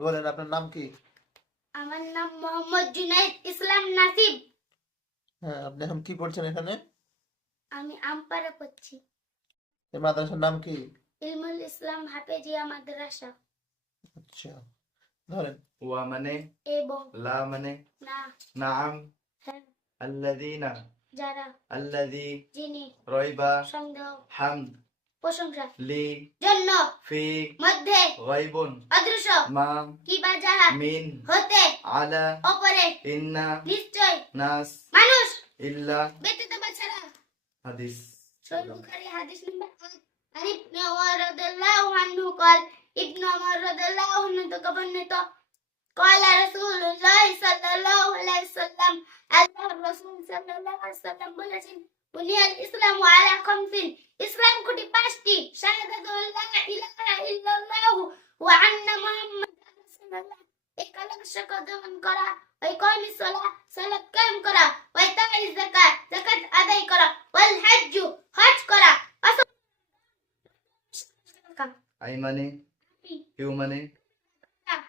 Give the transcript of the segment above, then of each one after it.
বলেন আপনার নাম কি? আমার নাম মোহাম্মদ জুনাইদ ইসলাম নাসিব। হ্যাঁ আপনি এখন কি পড়ছেন এখানে? আমি আমপাড়া পড়ছি। এই মাদ্রাসার নাম কি? ইলমুল ইসলাম হাফেজিয়া মাদ্রাসা। আচ্ছা ধরেন। ওয়া মানে? এবং? লা মানে? না। নাম? হ্যাঁ। আল্লাযীনা? যারা? আল্লাযী? যিনি? রাইবা? সন্দেহ হামদ? প্রশংসা লি জন্য ফি মধ্যে গায়বুন অদৃশ্য মা কি বা যাহা মিন হতে আলা অপরে ইন্না নিশ্চয় নাস মানুষ ইল্লা ব্যতীত বা ছাড়া হাদিস সহিহ বুখারী হাদিস নাম্বার 8 আর ইবনে ওমর রাদিয়াল্লাহু আনহু قال ইবনে ওমর রাদিয়াল্লাহু আনহু থেকে বর্ণিত قال رسول الله صلى الله عليه وسلم আল্লাহ রাসূল সাল্লাল্লাহু আলাইহি ওয়াসাল্লাম বলেছেন বুনিয়াল ইসলাম আলা খামসিন মুহাম্মাদার রাসূলুল্লাহ এই কালামে সাক্ষ্য দান করা ওই কওমি সালাহ সালাত কায়েম করা ওই তাই যাকাত যাকাত আদায় করা ওয়াল হজ্জ হজ করা আই মানে ইউ মানে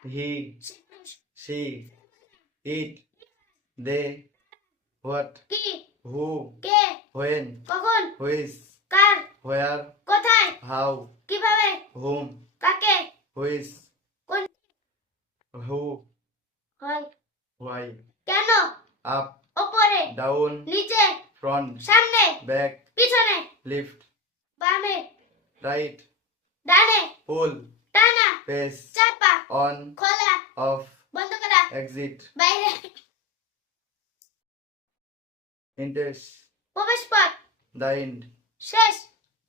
he she it they what কি হু কে হোয়েন কখন হুইস কার হোয়ার কোথায় হাউ কিভাবে হুম কাকে হুইস কোন হু। হয়। হোয়াই কেন? আপ। উপরে ডাউন। নিচে। ফ্রন্ট। সামনে। ব্যাক। পিছনে। লিফট। বামে। রাইট। ডানে। পুল। টানা। পেস। চাপা। অন। খোলা। অফ। বন্ধ করা। এক্সিট। বাইরে। ইন্টেস প্রবেশ পথ দ্য এন্ড। শেষ।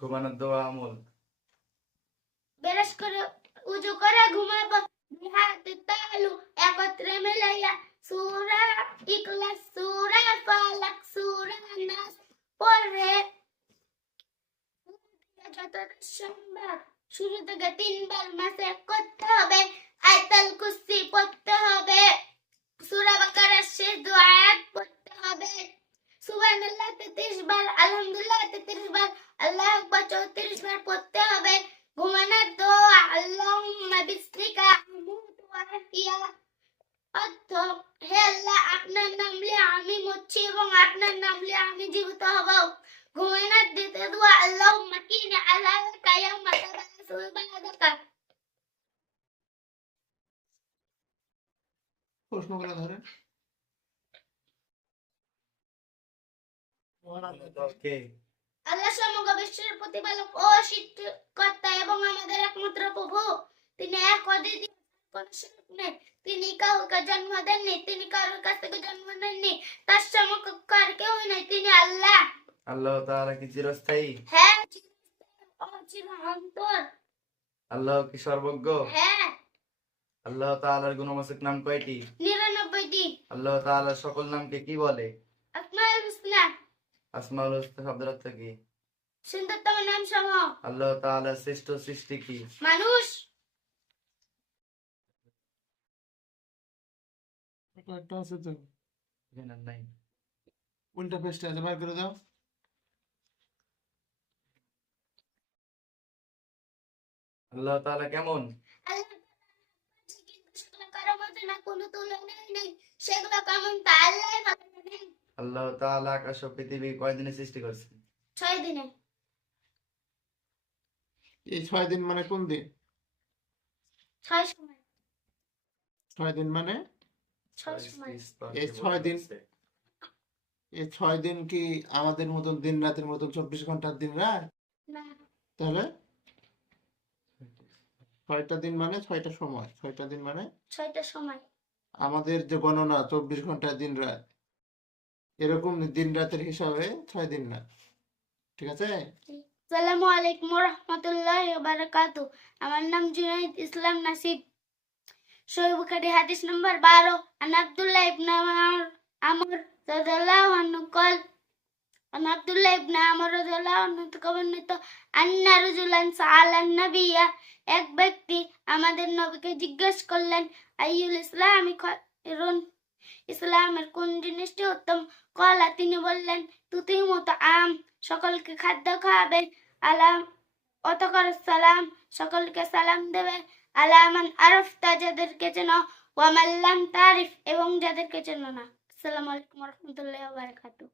ঘুমানোর দোয়া আমল। বেরাস করে উজু করে ঘুমাবো। হাত তালু একত্রে মিলাইয়া সূরা ইখলাস সূরা ফালাক, সূরা নাস। পড়ে যত সম্ভব, শুরু থেকে তিনবার মাসে করতে হবে। আয়তাল কুসি পড়তে হবে। সূরা বাকারার শেষ দু আয়াত পড়তে হবে। সুবহানাল্লাহ 33 বার, আলহামদুলিল্লাহ 33 বার, আল্লাহু আকবার 34 বার পড়তে হবে। ঘুমানোর দোয়া, আল্লাহুম্মা বিসমিকা আমুতু ওয়া আহইয়া অর্থ হে আল্লাহ আপনার নাম নিয়ে আমি মরছি এবং আপনার নাম নিয়ে আমি জীবিত হব। ঘুমানোর দিতে দোয়া আল্লাহুম্মা কিনি আলাকা ইয়াউমা তাবাসু বাদাকা প্রশ্নগুলো ধরেন। কে আল্লাহ সমগ্র বিশ্বের প্রতিপালক ও সৃষ্টিকর্তা এবং আমাদের একমাত্র প্রভু। তিনি এক অদ্বিতীয় কোন শরীক নেই। তিনি কাউকে জন্ম দেননি তিনি কারোর কাছ থেকে জন্ম নেননি তার সমকক্ষ আর কেউ নেই তিনি আল্লাহ। আল্লাহ তাআলা কি চিরস্থায়ী? হ্যাঁ আল্লাহ কি সর্বজ্ঞ? হ্যাঁ। আল্লাহ তাআলার গুণবাচক নাম কয়টি? নিরানব্বইটি। আল্লাহ তাআলার সকল নামকে কি বলে? আসমাউল হুসনা। আসমাউল হুসনা শব্দের অর্থ কি? সুন্দরতম নাম সমূহ আল্লাহ তাআলার শ্রেষ্ঠ সৃষ্টি কি? মানুষ। একটা আছে তো। এখানে নাই। উল্টা পেজটা আছে বার করে দাও। আল্লাহ তাআলা কেমন? আল্লাহ তাআলা আকাশ ও পৃথিবী কয়দিনে সৃষ্টি ছয় দিনে এই ছয় দিন মানে কোন দিন? ছয় সময়। ছয় দিন মানে? এই ছয় দিন এই ছয় দিন কি আমাদের মতন দিন রাতের মতন চব্বিশ ঘণ্টার দিন রাত? তাহলে? ছয়টা দিন মানে ছয়টা সময়। ছয়টা দিন মানে? ছয়টা সময়। আমাদের যে গণনা চব্বিশ ঘণ্টা দিন রাত। এরকম দিন রাতের হিসাবে ছয় দিন না ঠিক আছে? আসসালামু আলাইকুম রহমতুল্লাহ বারাকাতু আমার নাম জুনাইদ ইসলাম নাসিব শৈবখারি হাদিস নম্বর বারো আমর আন আমর আন্না নবিয়া এক ব্যক্তি আমাদের নবীকে জিজ্ঞেস করলেন, আইয়ুল ইসলাম ইসলামের কোন জিনিসটি উত্তম? কলা তিনি বললেন তুতি মতো আম, সকলকে খাদ্য খাওয়াবে, আলাম, অতকর সালাম, সকলকে সালাম দেবে আলামান আরফতা যাদেরকে যেন ওয়ামাল্লাম তারিফ এবং যাদেরকে যেন না। আসসালামু আলাইকুম রহমতুল্লাহ বারাকাতু